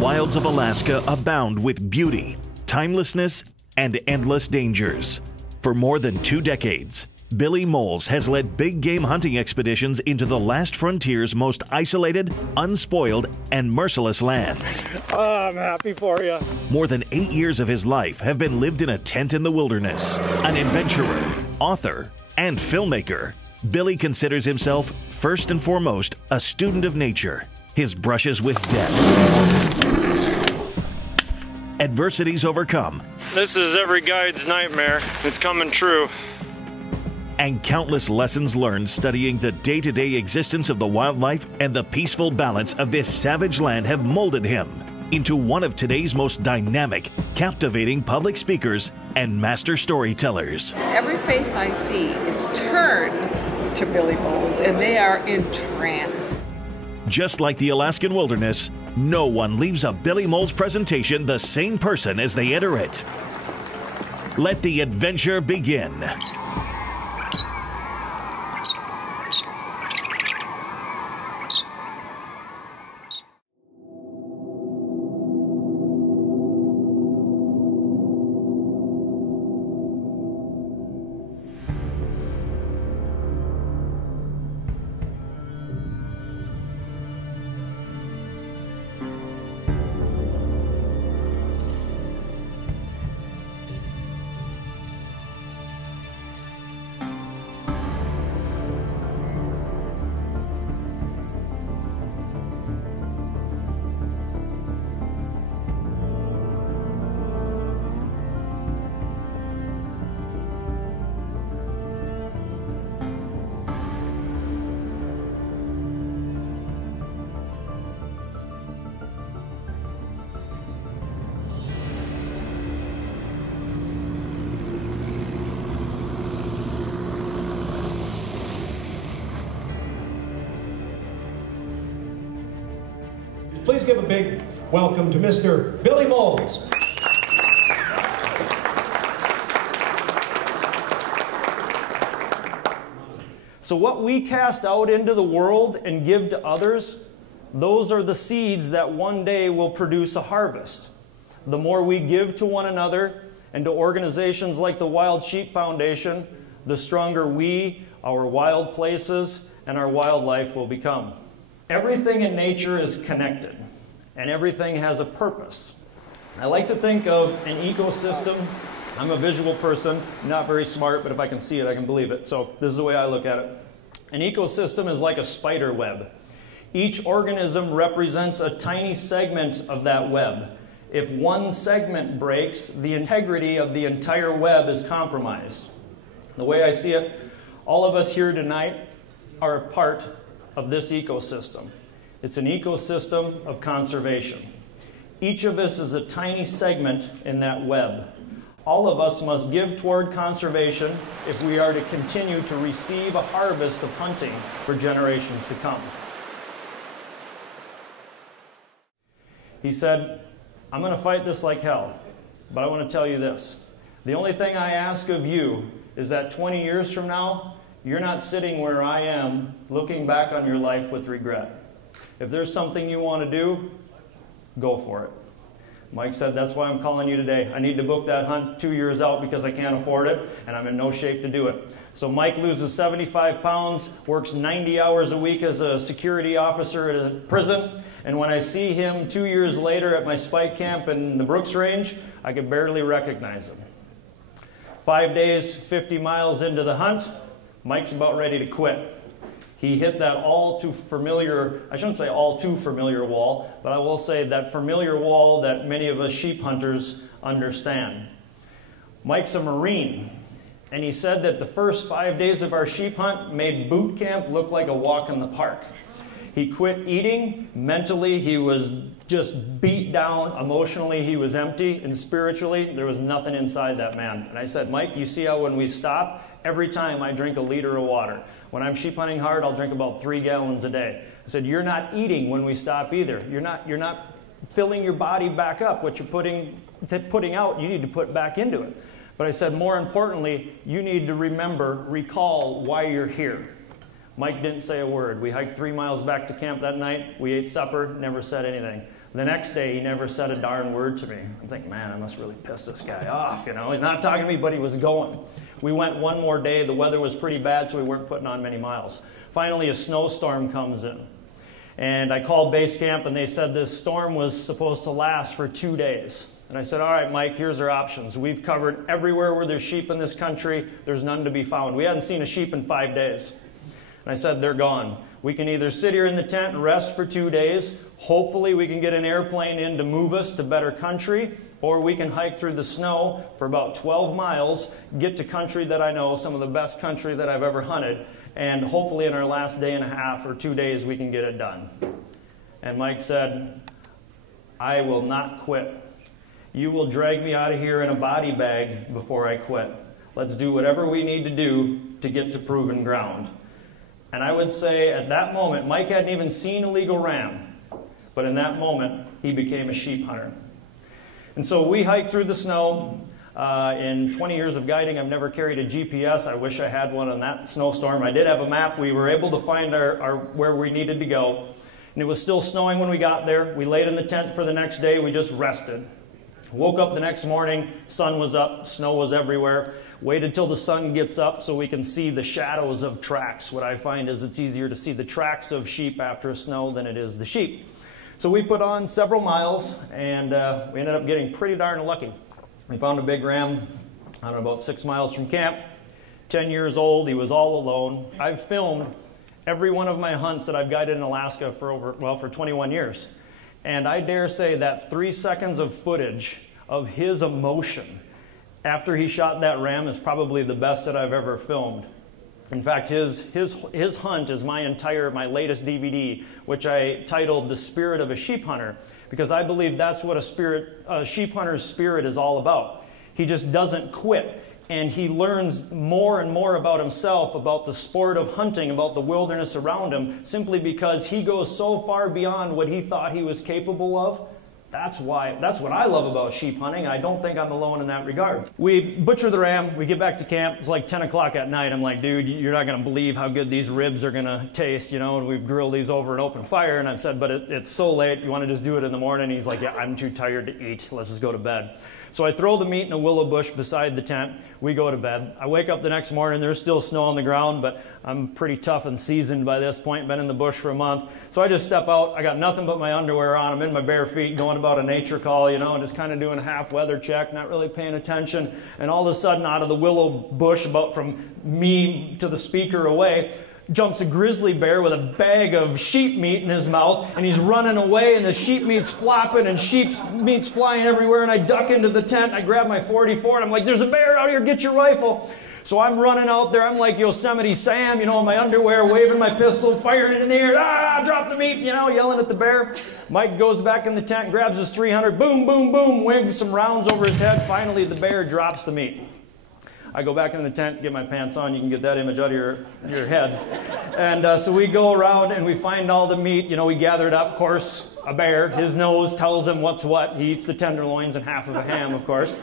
wilds of Alaska abound with beauty, timelessness, and endless dangers. For more than 2 decades, Billy Molls has led big game hunting expeditions into the last frontier's most isolated, unspoiled, and merciless lands. Oh, I'm happy for you. More than 8 years of his life have been lived in a tent in the wilderness. An adventurer, author, and filmmaker, Billy considers himself, first and foremost, a student of nature. His brushes with death, adversities overcome. This is every guide's nightmare. It's coming true. And countless lessons learned studying the day-to-day existence of the wildlife and the peaceful balance of this savage land have molded him into one of today's most dynamic, captivating public speakers and master storytellers. Every face I see is turned to Billy Molls, and they are entranced. Just like the Alaskan wilderness, no one leaves a Billy Molls presentation the same person as they enter it. Let the adventure begin. Please give a big welcome to Mr. Billy Molls. So what we cast out into the world and give to others, those are the seeds that one day will produce a harvest. The more we give to one another and to organizations like the Wild Sheep Foundation, the stronger we, our wild places, and our wildlife will become. Everything in nature is connected, and everything has a purpose. I like to think of an ecosystem. I'm a visual person, not very smart, but if I can see it, I can believe it. So this is the way I look at it. An ecosystem is like a spider web. Each organism represents a tiny segment of that web. If one segment breaks, the integrity of the entire web is compromised. The way I see it, all of us here tonight are a part of this ecosystem. It's an ecosystem of conservation. Each of us is a tiny segment in that web. All of us must give toward conservation if we are to continue to receive a harvest of hunting for generations to come. He said, I'm going to fight this like hell, but I want to tell you this. The only thing I ask of you is that 20 years from now, you're not sitting where I am looking back on your life with regret. If there's something you want to do, go for it. Mike said, that's why I'm calling you today. I need to book that hunt 2 years out because I can't afford it, and I'm in no shape to do it. So Mike loses 75 pounds, works 90 hours a week as a security officer at a prison, and when I see him 2 years later at my spike camp in the Brooks Range, I could barely recognize him. 5 days, 50 miles into the hunt, Mike's about ready to quit. He hit that all too familiar, I shouldn't say all too familiar wall, but I will say that familiar wall that many of us sheep hunters understand. Mike's a Marine, and he said that the first 5 days of our sheep hunt made boot camp look like a walk in the park. He quit eating. Mentally, he was just beat down. Emotionally, he was empty. And spiritually, there was nothing inside that man. And I said, Mike, you see how when we stop, every time I drink a liter of water. When I'm sheep hunting hard, I'll drink about 3 gallons a day. I said, you're not eating when we stop either. You're not filling your body back up. What you're putting out, you need to put back into it. But I said, more importantly, you need to recall why you're here. Mike didn't say a word. We hiked 3 miles back to camp that night. We ate supper, never said anything. The next day, he never said a darn word to me. I'm thinking, man, I must really piss this guy off, you know. He's not talking to me, but he was going. We went one more day. The weather was pretty bad, so we weren't putting on many miles. Finally, a snowstorm comes in. And I called base camp, and they said this storm was supposed to last for 2 days. And I said, all right, Mike, here's our options. We've covered everywhere where there's sheep in this country. There's none to be found. We hadn't seen a sheep in 5 days. And I said, they're gone. We can either sit here in the tent and rest for 2 days. Hopefully we can get an airplane in to move us to better country. Or we can hike through the snow for about 12 miles, get to country that I know, some of the best country that I've ever hunted. And hopefully in our last day and a half or 2 days we can get it done. And Mike said, I will not quit. You will drag me out of here in a body bag before I quit. Let's do whatever we need to do to get to proven ground. And I would say at that moment, Mike hadn't even seen a legal ram. But in that moment, he became a sheep hunter. And so we hiked through the snow. In 20 years of guiding, I've never carried a GPS. I wish I had one on that snowstorm. I did have a map. We were able to find where we needed to go. And it was still snowing when we got there. We laid in the tent for the next day. We just rested. Woke up the next morning, sun was up, snow was everywhere. Waited till the sun gets up so we can see the shadows of tracks. What I find is it's easier to see the tracks of sheep after snow than it is the sheep. So we put on several miles, and we ended up getting pretty darn lucky. We found a big ram, I don't know, about 6 miles from camp. 10 years old, he was all alone. I've filmed every one of my hunts that I've guided in Alaska for 21 years. And I dare say that 3 seconds of footage of his emotion after he shot that ram is probably the best that I've ever filmed. In fact, his hunt is my latest DVD, which I titled The Spirit of a Sheep Hunter, because I believe that's what a sheep hunter's spirit is all about. He just doesn't quit. And he learns more and more about himself, about the sport of hunting, about the wilderness around him, simply because he goes so far beyond what he thought he was capable of. That's what I love about sheep hunting. I don't think I'm alone in that regard. We butcher the ram. We get back to camp. It's like 10 o'clock at night. I'm like, dude, you're not going to believe how good these ribs are going to taste, you know, and we've grilled these over an open fire. And I said, but it's so late. You want to just do it in the morning? He's like, yeah, I'm too tired to eat. Let's just go to bed. So I throw the meat in a willow bush beside the tent. We go to bed. I wake up the next morning. There's still snow on the ground, but I'm pretty tough and seasoned by this point. Been in the bush for a month. So I just step out. I got nothing but my underwear on. I'm in my bare feet going about a nature call, you know, and just kind of doing a half weather check, not really paying attention. And all of a sudden, out of the willow bush, about from me to the speaker away, jumps a grizzly bear with a bag of sheep meat in his mouth, and he's running away, and the sheep meat's flopping, and sheep meat's flying everywhere, and I duck into the tent, I grab my .44, and I'm like, there's a bear out here, get your rifle. So I'm running out there, I'm like Yosemite Sam, you know, in my underwear, waving my pistol, firing it in the air, drop the meat, you know, yelling at the bear. Mike goes back in the tent, grabs his .300, boom, boom, boom, wigs some rounds over his head. Finally, the bear drops the meat. I go back in the tent, get my pants on. You can get that image out of your heads. And so we go around and we find all the meat. You know, we gather it up. Of course, a bear, his nose tells him what's what. He eats the tenderloins and half of a ham, of course.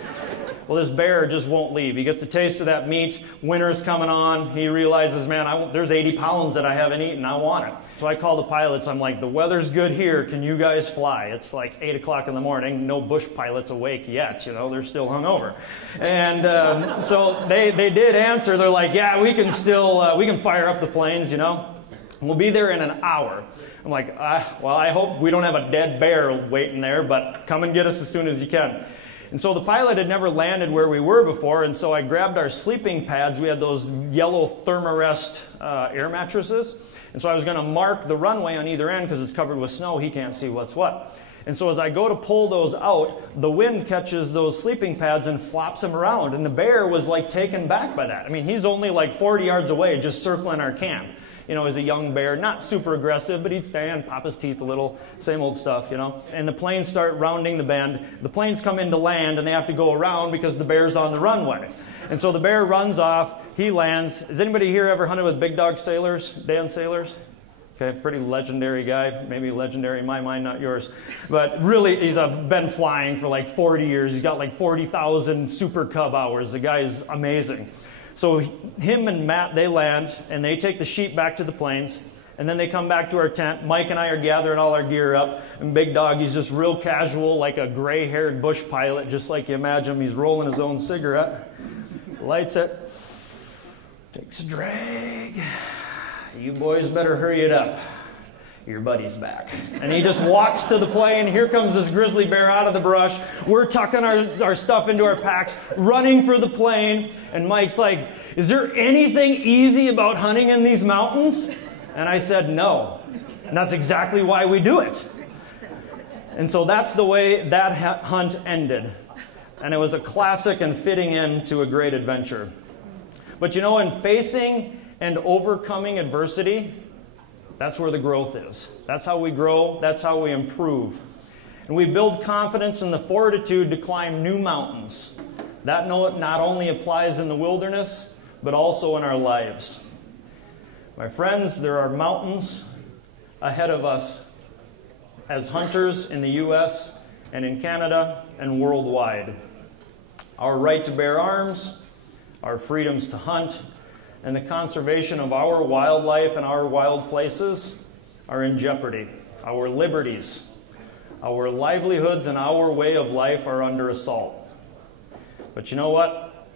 Well, this bear just won't leave. He gets a taste of that meat. Winter's coming on. He realizes, man, there's 80 pounds that I haven't eaten. I want it. So I call the pilots. I'm like, the weather's good here. Can you guys fly? It's like 8 o'clock in the morning. No bush pilots awake yet. You know, they're still hungover. And so they did answer. They're like, yeah, we can fire up the planes, you know. We'll be there in an hour. I'm like, well, I hope we don't have a dead bear waiting there, but come and get us as soon as you can. And so the pilot had never landed where we were before, and so I grabbed our sleeping pads. We had those yellow Thermarest air mattresses. And so I was going to mark the runway on either end because it's covered with snow. He can't see what's what. And so as I go to pull those out, the wind catches those sleeping pads and flops them around. And the bear was like taken back by that. I mean, he's only like 40 yards away just circling our camp. You know, as a young bear, not super aggressive, but he'd stand, pop his teeth a little, same old stuff, you know. And the planes start rounding the bend. The planes come into land, and they have to go around because the bear's on the runway. And so the bear runs off, he lands. Has anybody here ever hunted with big dog sailors, Dan Sailors? Okay, pretty legendary guy, maybe legendary in my mind, not yours. But really, he's been flying for like 40 years. He's got like 40,000 super cub hours. The guy is amazing. So him and Matt, they land, and they take the sheep back to the plains. And then they come back to our tent. Mike and I are gathering all our gear up. And Big Dog, he's just real casual, like a gray-haired bush pilot, just like you imagine him. He's rolling his own cigarette. Lights it. Takes a drag. You boys better hurry it up. Your buddy's back. And he just walks to the plane. Here comes this grizzly bear out of the brush. We're tucking our stuff into our packs, running for the plane. And Mike's like, is there anything easy about hunting in these mountains? And I said, no. And that's exactly why we do it. And so that's the way that hunt ended. And it was a classic and fitting end to a great adventure. But you know, in facing and overcoming adversity, that's where the growth is. That's how we grow. That's how we improve. And we build confidence and the fortitude to climb new mountains. That not only applies in the wilderness, but also in our lives. My friends, there are mountains ahead of us as hunters in the U.S. and in Canada and worldwide. Our right to bear arms, our freedoms to hunt, and the conservation of our wildlife and our wild places are in jeopardy. Our liberties, our livelihoods, and our way of life are under assault. But you know what?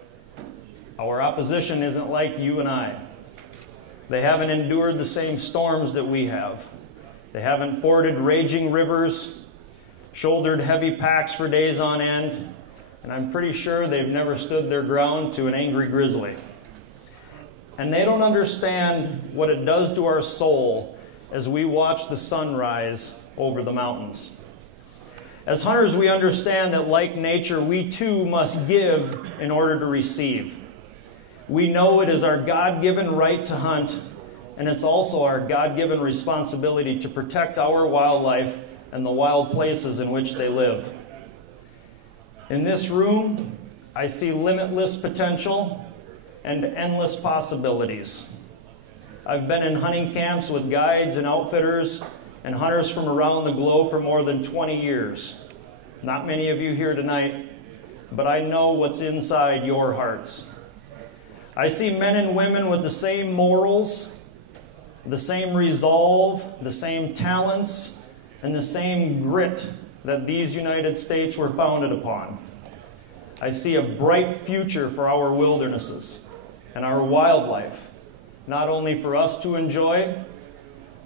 Our opposition isn't like you and I. They haven't endured the same storms that we have. They haven't forded raging rivers, shouldered heavy packs for days on end, and I'm pretty sure they've never stood their ground to an angry grizzly. And they don't understand what it does to our soul as we watch the sun rise over the mountains. As hunters, we understand that like nature, we too must give in order to receive. We know it is our God-given right to hunt, and it's also our God-given responsibility to protect our wildlife and the wild places in which they live. In this room, I see limitless potential and endless possibilities. I've been in hunting camps with guides and outfitters and hunters from around the globe for more than 20 years. Not many of you here tonight, but I know what's inside your hearts. I see men and women with the same morals, the same resolve, the same talents, and the same grit that these United States were founded upon. I see a bright future for our wildernesses and our wildlife, not only for us to enjoy,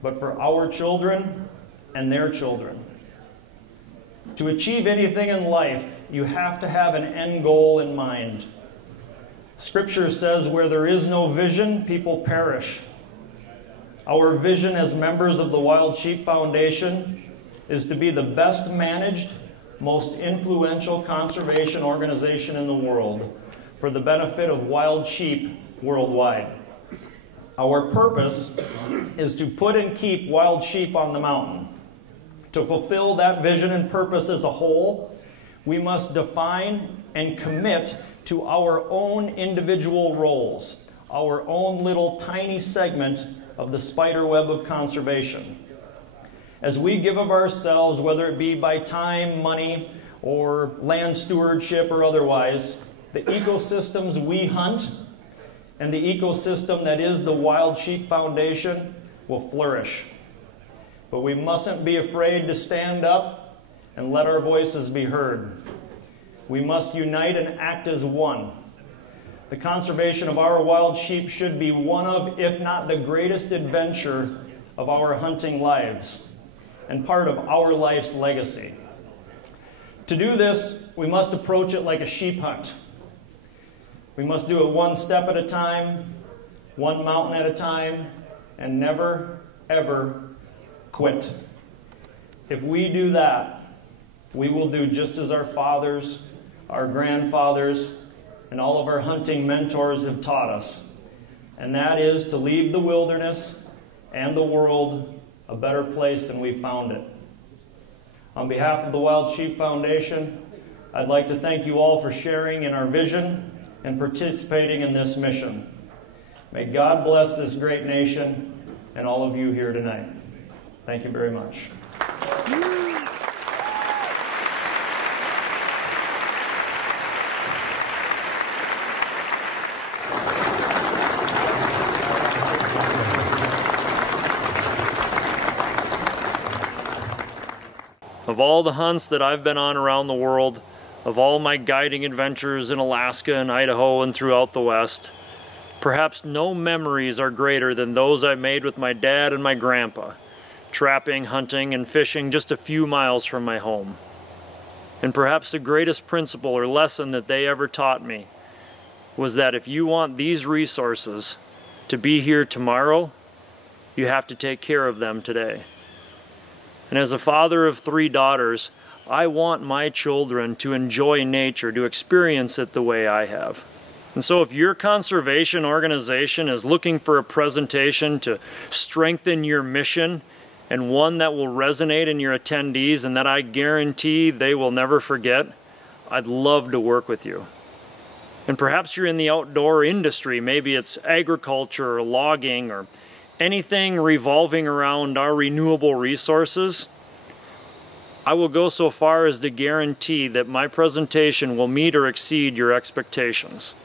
but for our children and their children. To achieve anything in life, you have to have an end goal in mind. Scripture says, where there is no vision, people perish. Our vision as members of the Wild Sheep Foundation is to be the best managed, most influential conservation organization in the world for the benefit of wild sheep worldwide. Our purpose is to put and keep wild sheep on the mountain. To fulfill that vision and purpose as a whole, we must define and commit to our own individual roles, our own little tiny segment of the spider web of conservation. As we give of ourselves, whether it be by time, money, or land stewardship or otherwise, the ecosystems we hunt and the ecosystem that is the Wild Sheep Foundation will flourish. But we mustn't be afraid to stand up and let our voices be heard. We must unite and act as one. The conservation of our wild sheep should be one of, if not the greatest adventure of our hunting lives, and part of our life's legacy. To do this, we must approach it like a sheep hunt. We must do it one step at a time, one mountain at a time, and never, ever quit. If we do that, we will do just as our fathers, our grandfathers, and all of our hunting mentors have taught us, and that is to leave the wilderness and the world a better place than we found it. On behalf of the Wild Sheep Foundation, I'd like to thank you all for sharing in our vision and participating in this mission. May God bless this great nation and all of you here tonight. Thank you very much. Of all the hunts that I've been on around the world, of all my guiding adventures in Alaska and Idaho and throughout the West, perhaps no memories are greater than those I made with my dad and my grandpa, trapping, hunting, and fishing just a few miles from my home. And perhaps the greatest principle or lesson that they ever taught me was that if you want these resources to be here tomorrow, you have to take care of them today. And as a father of 3 daughters, I want my children to enjoy nature, to experience it the way I have. And so if your conservation organization is looking for a presentation to strengthen your mission, and one that will resonate in your attendees and that I guarantee they will never forget, I'd love to work with you. And perhaps you're in the outdoor industry, maybe it's agriculture or logging or anything revolving around our renewable resources. I will go so far as to guarantee that my presentation will meet or exceed your expectations.